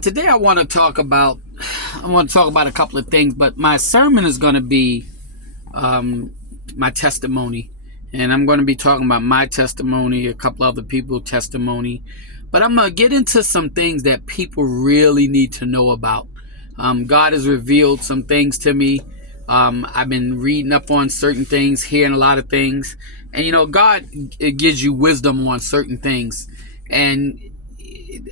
Today I want to talk about a couple of things, but my sermon is going to be my testimony, and I'm going to be talking about my testimony, a couple other people's testimony, but I'm going to get into some things that people really need to know about. God has revealed some things to me. I've been reading up on certain things, hearing a lot of things, and God, it gives you wisdom on certain things, and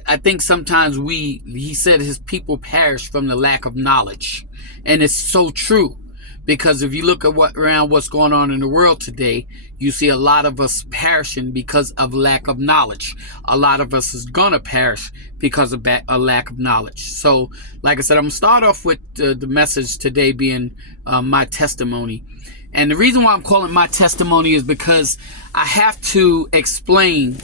I think sometimes he said his people perish from the lack of knowledge. And it's so true. Because if you look at what's going on in the world today, you see a lot of us perishing because of lack of knowledge. A lot of us is going to perish because of a lack of knowledge. So, like I said, I'm going to start off with the message today being my testimony. And the reason why I'm calling it my testimony is because I have to explain.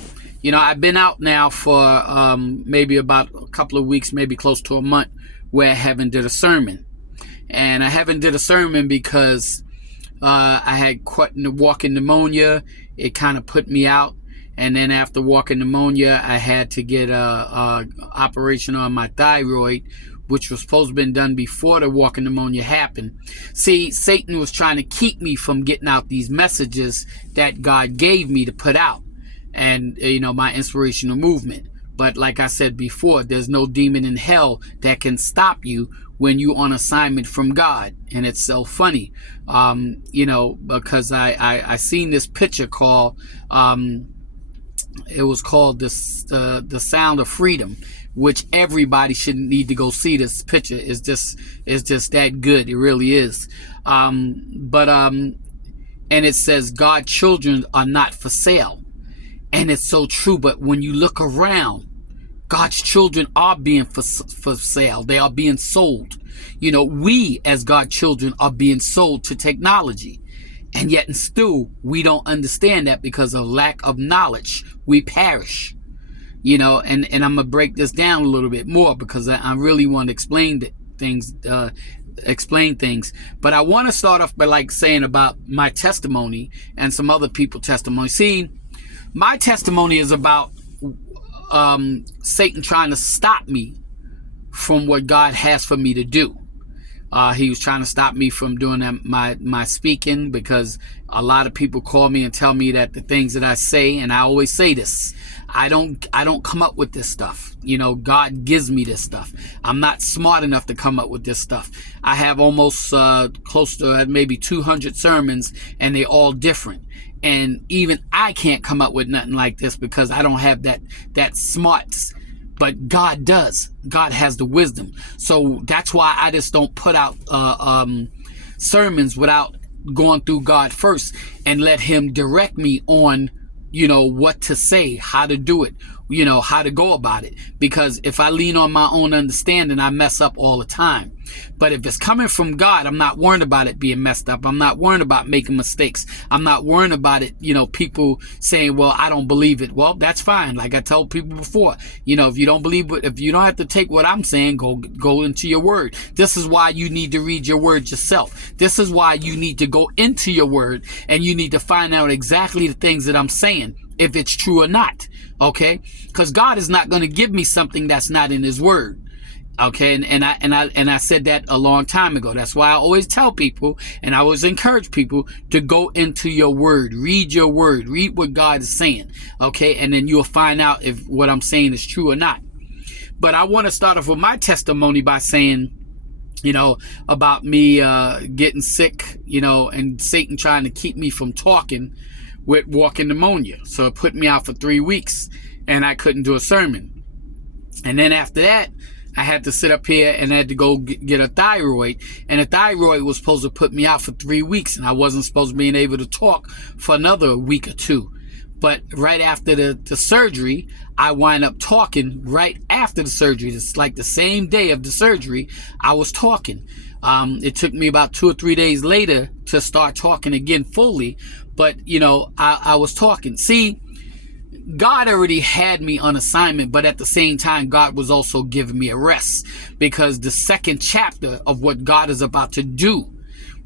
I've been out now for maybe about a couple of weeks, maybe close to a month, where I haven't did a sermon. And I haven't did a sermon because I had caught walking pneumonia. It kind of put me out. And then after walking pneumonia, I had to get a operation on my thyroid, which was supposed to have been done before the walking pneumonia happened. See, Satan was trying to keep me from getting out these messages that God gave me to put out. And my inspirational movement. But like I said before, there's no demon in hell that can stop you when you're on assignment from God. And it's so funny, because I seen this picture called it was called the Sound of Freedom, which everybody should need to go see. This picture is just that good. It really is. And it says God's children are not for sale. And it's so true, but when you look around, God's children are being for sale. They are being sold. We as God's children are being sold to technology. And yet and still, we don't understand that because of lack of knowledge. We perish. And I'm going to break this down a little bit more because I really want to explain things. But I want to start off by saying about my testimony and some other people's testimony. See, my testimony is about Satan trying to stop me from what God has for me to do. He was trying to stop me from doing my speaking, because a lot of people call me and tell me that the things that I say, and I always say this, I don't come up with this stuff. God gives me this stuff. I'm not smart enough to come up with this stuff. I have almost close to maybe 200 sermons, and they're all different. And even I can't come up with nothing like this because I don't have that smarts. But God does. God has the wisdom. So that's why I just don't put out sermons without going through God first and let him direct me on, what to say, how to do it, how to go about it. Because if I lean on my own understanding, I mess up all the time. But if it's coming from God, I'm not worried about it being messed up. I'm not worried about making mistakes. I'm not worried about it, people saying, well, I don't believe it. Well, that's fine. Like I told people before, if you don't believe it, if you don't have to take what I'm saying, go into your word. This is why you need to read your word yourself. This is why you need to go into your word, and you need to find out exactly the things that I'm saying, if it's true or not. Okay? Because God is not going to give me something that's not in his word. Okay, and I said that a long time ago. That's why I always tell people, and I always encourage people to go into your word, read your word, read what God is saying. Okay, and then you'll find out if what I'm saying is true or not. But I want to start off with my testimony by saying, about me getting sick, and Satan trying to keep me from talking with walking pneumonia. So it put me out for 3 weeks, and I couldn't do a sermon. And then after that, I had to sit up here and I had to go get a thyroid. And the thyroid was supposed to put me out for 3 weeks. And I wasn't supposed to be able to talk for another week or two. But right after the surgery, I wind up talking right after the surgery. It's like the same day of the surgery, I was talking. It took me about 2 or 3 days later to start talking again fully. But, I was talking. See, God already had me on assignment, but at the same time, God was also giving me a rest, because the second chapter of what God is about to do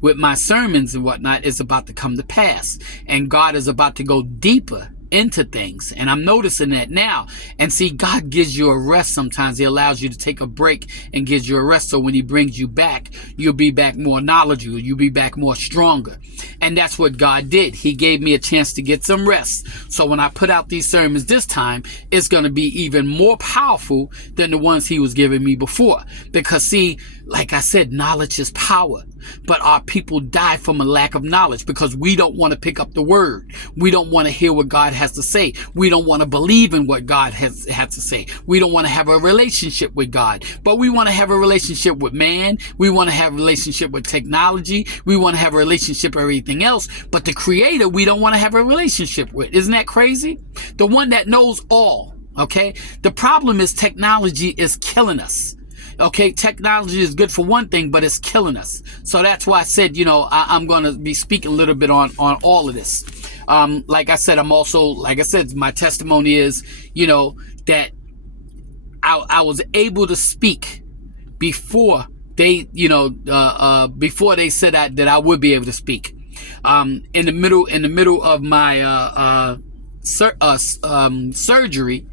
with my sermons and whatnot is about to come to pass. And God is about to go deeper into things. And I'm noticing that now. And see, God gives you a rest sometimes. He allows you to take a break and gives you a rest. So when he brings you back, you'll be back more knowledgeable. You'll be back more stronger. And that's what God did. He gave me a chance to get some rest. So when I put out these sermons this time, it's going to be even more powerful than the ones he was giving me before. Because see, like I said, knowledge is power. But our people die from a lack of knowledge because we don't want to pick up the word. We don't want to hear what God has to say. We don't want to believe in what God has to say. We don't want to have a relationship with God, but we want to have a relationship with man. We want to have a relationship with technology. We want to have a relationship with everything else, but the creator, we don't want to have a relationship with. Isn't that crazy? The one that knows all. Okay. The problem is technology is killing us. Okay, technology is good for one thing, but it's killing us. So that's why I said, I'm going to be speaking a little bit on all of this. Like I said, my testimony is, that I was able to speak before they, before they said that I would be able to speak. In the middle of my surgery.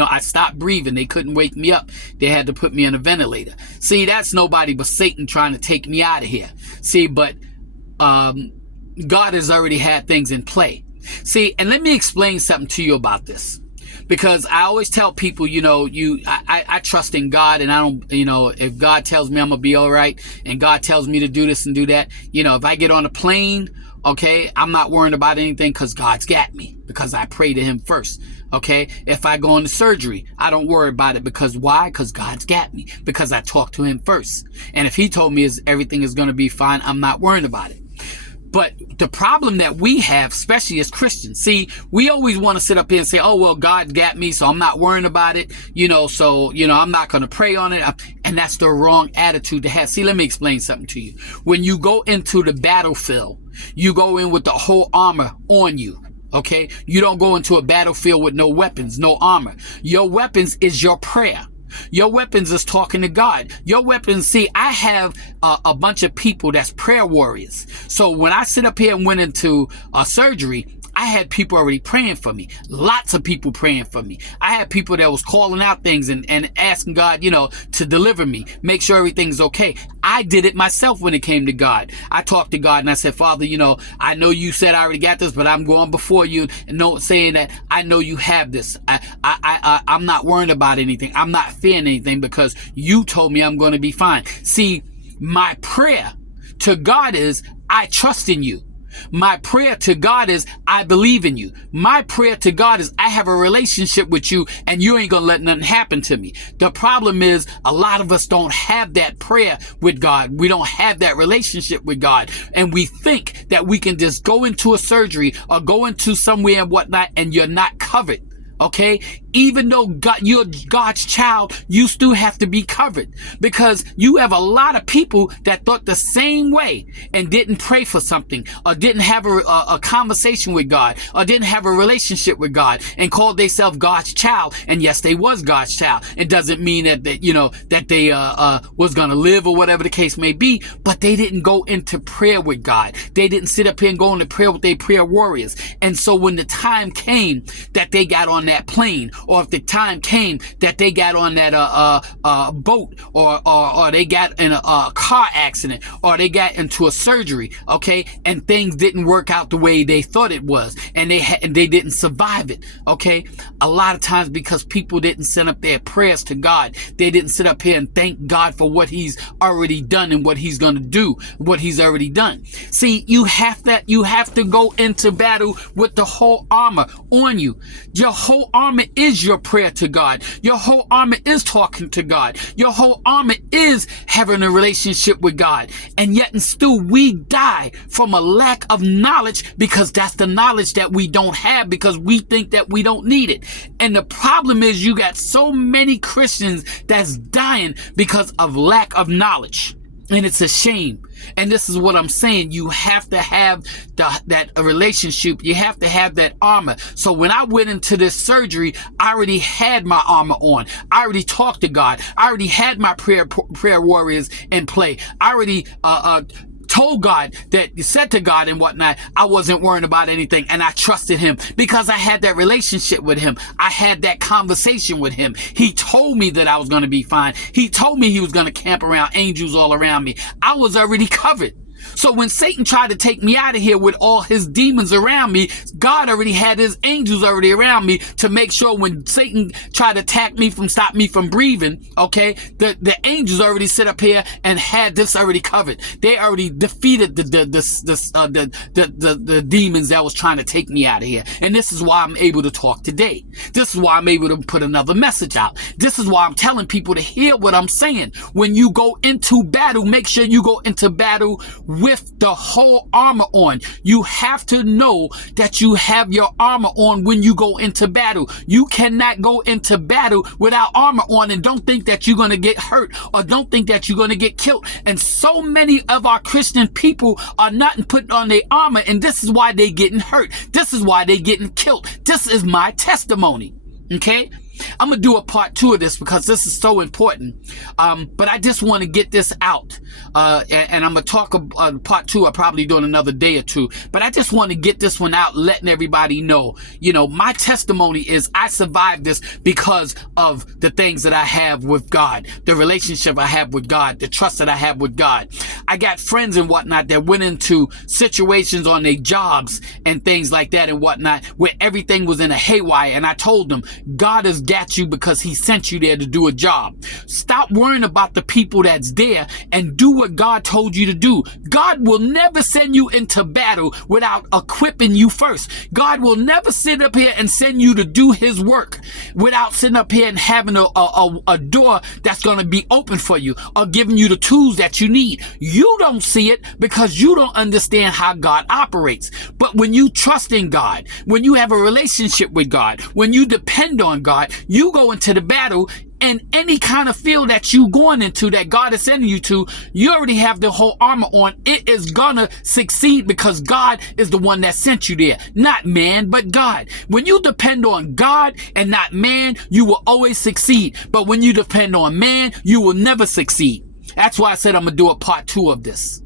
I stopped breathing. They couldn't wake me up. They had to put me on a ventilator. See, that's nobody but Satan trying to take me out of here. See, but God has already had things in play. See, and let me explain something to you about this. Because I always tell people, I trust in God, and I don't, if God tells me I'm going to be all right, and God tells me to do this and do that, if I get on a plane, okay, I'm not worrying about anything because God's got me, because I pray to him first. Okay, if I go into surgery, I don't worry about it. Because why? Because God's got me. Because I talk to him first. And if he told me everything is going to be fine, I'm not worrying about it. But the problem that we have, especially as Christians, see, we always want to sit up here and say, oh, well, God got me, so I'm not worrying about it. I'm not going to pray on it. And that's the wrong attitude to have. See, let me explain something to you. When you go into the battlefield, you go in with the whole armor on you. Okay, you don't go into a battlefield with no weapons, no armor. Your weapons is your prayer. Your weapons is talking to God. Your weapons, see, I have a bunch of people that's prayer warriors. So when I sit up here and went into surgery, I had people already praying for me. Lots of people praying for me. I had people that was calling out things and asking God, to deliver me, make sure everything's okay. I did it myself when it came to God. I talked to God and I said, Father, I know you said I already got this, but I'm going before you and saying that I know you have this. I'm not worrying about anything. I'm not fearing anything because you told me I'm going to be fine. See, my prayer to God is, I trust in you. My prayer to God is, I believe in you. My prayer to God is, I have a relationship with you and you ain't gonna let nothing happen to me. The problem is, a lot of us don't have that prayer with God. We don't have that relationship with God. And we think that we can just go into a surgery or go into somewhere and whatnot and you're not covered. Okay, even though you're God's child, you still have to be covered, because you have a lot of people that thought the same way and didn't pray for something, or didn't have a conversation with God, or didn't have a relationship with God, and called themselves God's child. And yes, they was God's child. It doesn't mean that they was gonna live or whatever the case may be, but they didn't go into prayer with God. They didn't sit up here and go into prayer with their prayer warriors. And so when the time came that they got on that plane, or if the time came that they got on that boat, or they got in a car accident, or they got into a surgery, okay, and things didn't work out the way they thought it was, and they didn't survive it, okay, a lot of times because people didn't send up their prayers to God. They didn't sit up here and thank God for what he's already done and what he's going to do, what he's already done. See, you have to go into battle with the whole armor on you. Your whole armor is your prayer to God. Your whole armor is talking to God. Your whole armor is having a relationship with God. And yet and still we die from a lack of knowledge, because that's the knowledge that we don't have, because we think that we don't need it. And the problem is, you got so many Christians that's dying because of lack of knowledge. And it's a shame. And this is what I'm saying. You have to have that relationship. You have to have that armor. So when I went into this surgery, I already had my armor on. I already talked to God. I already had my prayer warriors in play. I already told God that, said to God and whatnot, I wasn't worrying about anything, and I trusted him because I had that relationship with him. I had that conversation with him. He told me that I was going to be fine. He told me he was going to camp around angels all around me. I was already covered. So when Satan tried to take me out of here with all his demons around me, God already had his angels already around me to make sure when Satan tried to attack me stop me from breathing, okay, the angels already sit up here and had this already covered. They already defeated the demons that was trying to take me out of here. And this is why I'm able to talk today. This is why I'm able to put another message out. This is why I'm telling people to hear what I'm saying. When you go into battle, make sure you go into battle with the whole armor on. You have to know that you have your armor on when you go into battle. You cannot go into battle without armor on and don't think that you're going to get hurt or don't think that you're going to get killed. And so many of our Christian people are not putting on their armor, and this is why they getting hurt. This is why they getting killed. This is my testimony. Okay? I'm going to do a part 2 of this because this is so important. But I just want to get this out. And I'm going to talk part 2. I'll probably do in another day or two. But I just want to get this one out, letting everybody know, my testimony is I survived this because of the things that I have with God, the relationship I have with God, the trust that I have with God. I got friends and whatnot that went into situations on their jobs and things like that and whatnot where everything was in a haywire. And I told them, God has got you because he sent you there to do a job. Stop worrying about the people that's there and do what God told you to do. God will never send you into battle without equipping you first. God will never sit up here and send you to do his work without sitting up here and having a door that's going to be open for you or giving you the tools that you need. You don't see it because you don't understand how God operates. But when you trust in God, when you have a relationship with God, when you depend on God, you go into the battle, and any kind of field that you going into that God is sending you to, you already have the whole armor on. It is gonna succeed because God is the one that sent you there. Not man, but God. When you depend on God and not man, you will always succeed. But when you depend on man, you will never succeed. That's why I said I'm gonna do a part 2 of this.